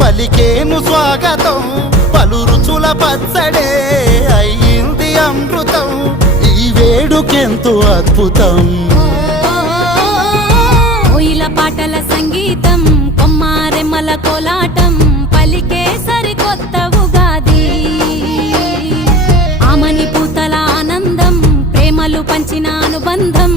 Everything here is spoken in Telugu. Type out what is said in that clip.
పలికేను స్వాగతం పలు రుచుల పచ్చడే అయ్యింది అమృతం ఈ వేడుకెంతో అద్భుతం కోయిల పాటల సంగీతం కొమ్మారెమ్మల కోలాటం పలికే సరికొత్త ఉగాది ఆమని పూతల ఆనందం ప్రేమలు పంచిన అనుబంధం